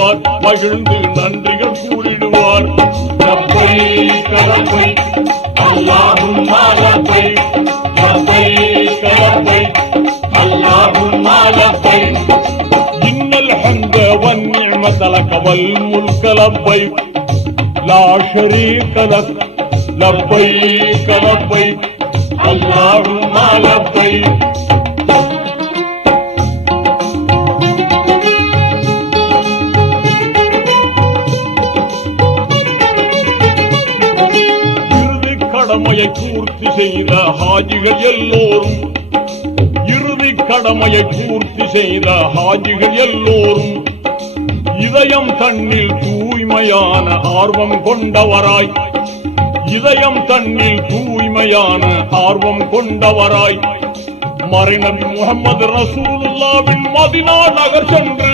கூறிடுவார், மகிழ்ந்து நன்றிகள் கூறிடுவார். லப்பைக் லப்பைக் அல்லாஹும்ம லப்பைக், லப்பைக் லப்பைக் அல்லாஹும்ம லப்பைக், இன்னல் ஹம்த வன் நிஅமத லக வல் முல்க லப்பைக் லா ஷரீக லக், லப்பைக் லப்பைக் அல்லாஹும்ம லப்பைக். கடமையை பூர்த்தி செய்த ஹாஜிகள் எல்லோரும், இறுதி கடமையை பூர்த்தி செய்த ஹாஜிகள் எல்லோரும் இதயம் தன்னில் தூய்மையான ஆர்வம் கொண்டவராய், இதயம் தன்னில் தூய்மையான ஆர்வம் கொண்டவராய் மறைநபி முஹம்மது ரசூலுல்லாஹ்வின் மதீனா நகர் சென்று